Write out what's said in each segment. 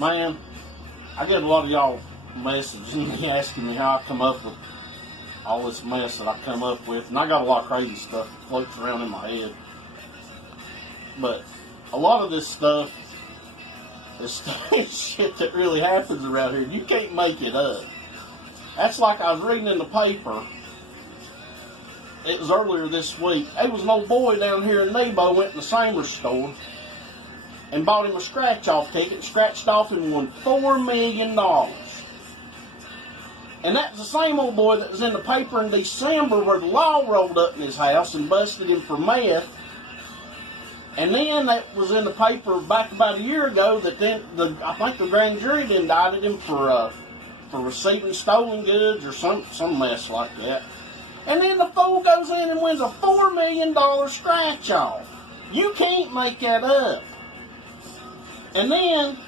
Man, I get a lot of y'all messages asking me how I come up with all this mess that I come up with, and I got a lot of crazy stuff that floats around in my head. But a lot of this stuff is shit that really happens around here. You can't make it up. That's like I was reading in the paper. It was earlier this week. There was an old boy down here in Nebo went in the Samers store and bought him a scratch-off ticket and scratched off and won $4 million. And that was the same old boy that was in the paper in December where the law rolled up in his house and busted him for meth. And then that was in the paper back about a year ago that then I think the grand jury indicted him for receiving stolen goods or some mess like that. And then the fool goes in and wins a $4 million scratch-off. You can't make that up. And then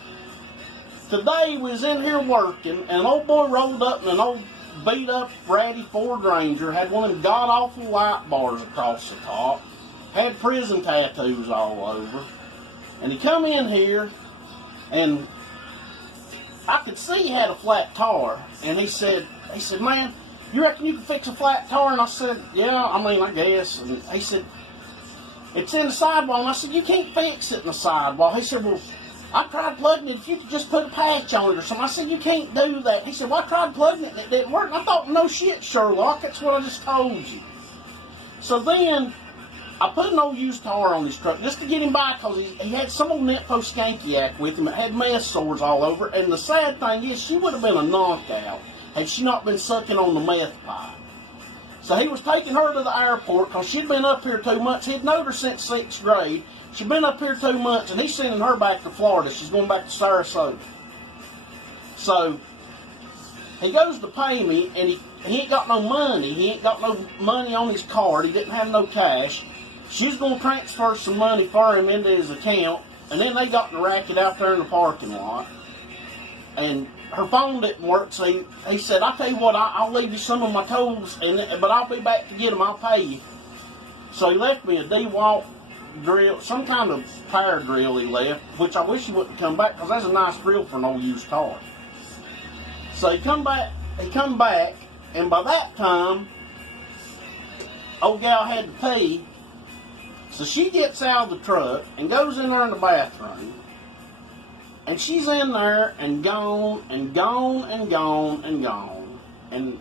today we was in here working, and an old boy rolled up in an old beat-up, ratty Ford Ranger, had one of them god-awful light bars across the top, had prison tattoos all over, and he come in here, and I could see he had a flat tire, and he said, man, you reckon you can fix a flat tire? And I said, yeah, I guess. And he said, it's in the sidewall. And I said, you can't fix it in the sidewall. He said, well, I tried plugging it. If you could just put a patch on it or something. I said, you can't do that. He said, well, I tried plugging it and it didn't work. And I thought, no shit, Sherlock. That's what I just told you. So then I put an old used tire on his truck just to get him by because he had some old Netpo Skankiac with him that had mess sores all over. And the sad thing is, she would have been a knockout had she not been sucking on the meth pipe. So he was taking her to the airport because she'd been up here 2 months. He'd known her since 6th grade. She'd been up here 2 months, and he's sending her back to Florida. She's going back to Sarasota. So he goes to pay me, and he ain't got no money. He ain't got no money on his card. He didn't have no cash. She's going to transfer some money for him into his account, and then they got in a racket out there in the parking lot. And her phone didn't work, so he said, I'll tell you what, I'll leave you some of my tools, but I'll be back to get them, I'll pay you. So he left me a DeWalt drill, some kind of power drill he left, which I wish he wouldn't come back, because that's a nice drill for an old used car. So he come back, and by that time, old gal had to pee, so she gets out of the truck and goes in there in the bathroom. And she's in there and gone and gone and gone and gone. And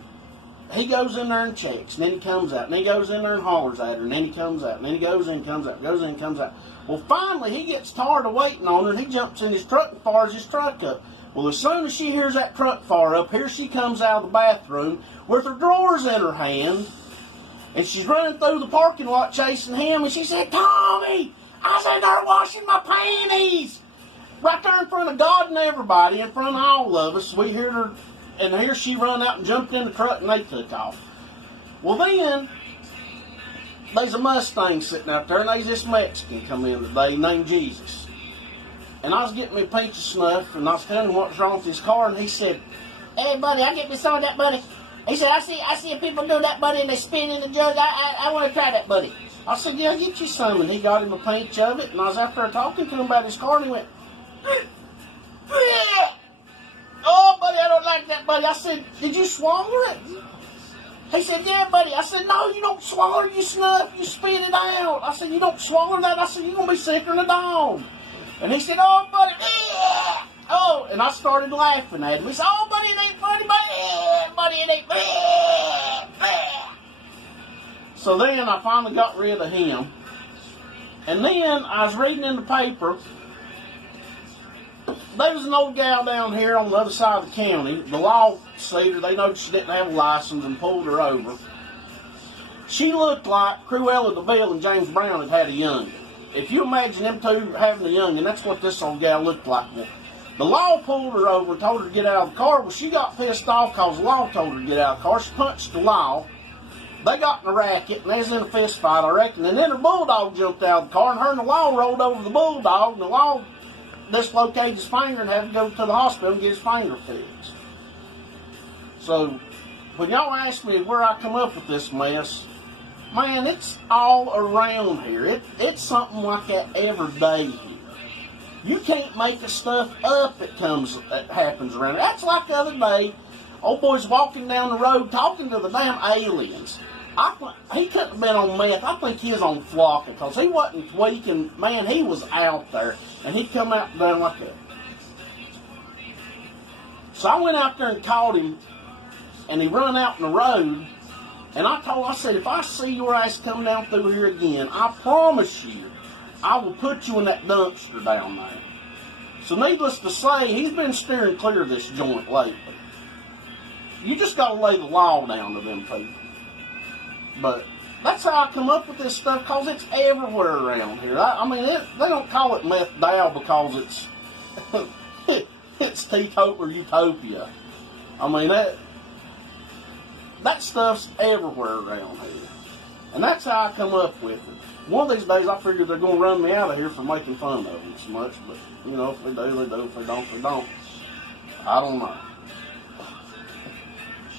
he goes in there and checks. And then he comes out. And he goes in there and hollers at her. And then he comes out. And then he goes in and comes out. Goes in and comes out. Well, finally, he gets tired of waiting on her. And he jumps in his truck and fires his truck up. Well, as soon as she hears that truck fire up, here she comes out of the bathroom with her drawers in her hand. And she's running through the parking lot chasing him. And she said, Tommy, I was in there washing my panties. Right there in front of God and everybody, in front of all of us, we heard her, and here she run out and jumped in the truck and they took off. Well then, there's a Mustang sitting out there, and there's this Mexican come in today named Jesus. And I was getting me a pinch of snuff, and I was telling him what was wrong with his car, and he said, hey buddy, I get me some of that, buddy. He said, I see people do that, buddy, and they spin in the jug. I want to try that, buddy. I said, yeah, get you some, and he got him a pinch of it, and I was out there talking to him about his car, and he went, oh, buddy, I don't like that, buddy. I said, did you swallow it? He said, yeah, buddy. I said, no, you don't swallow it. You snuff. You spit it out. I said, you don't swallow that. I said, you're going to be sicker than a dog. And he said, oh, buddy. Oh, and I started laughing at him. He said, oh, buddy, it ain't funny, buddy. Buddy, it ain't. So then I finally got rid of him. And then I was reading in the paper. There was an old gal down here on the other side of the county. The law see her. They noticed she didn't have a license and pulled her over. She looked like Cruella de Vil and James Brown had a youngin'. If you imagine them two having a youngin', that's what this old gal looked like. The law pulled her over and told her to get out of the car. Well, she got pissed off because the law told her to get out of the car. She punched the law. They got in a racket, and they was in a fist fight, I reckon. And then her bulldog jumped out of the car, and her and the law rolled over the bulldog, and the law dislocated his finger and had to go to the hospital and get his finger fixed. So, when y'all ask me where I come up with this mess, man, it's all around here. It's something like that every day here. You can't make the stuff up that happens around here. That's like the other day, old boy's walking down the road talking to the damn aliens. He couldn't have been on meth. I think he was on flocka because he wasn't tweaking. Man, he was out there. And he'd come out and done like that. So I went out there and caught him, and he run out in the road. And I said, if I see your ass come down through here again, I promise you, I will put you in that dumpster down there. So needless to say, he's been steering clear of this joint lately. You just got to lay the law down to them people. But that's how I come up with this stuff, because it's everywhere around here. I mean, they don't call it meth dow because it's teetotaler utopia. I mean, that stuff's everywhere around here. And that's how I come up with it. One of these days, I figure they're going to run me out of here for making fun of them so much. But, you know, if they do, they do. If they don't, they don't. I don't know.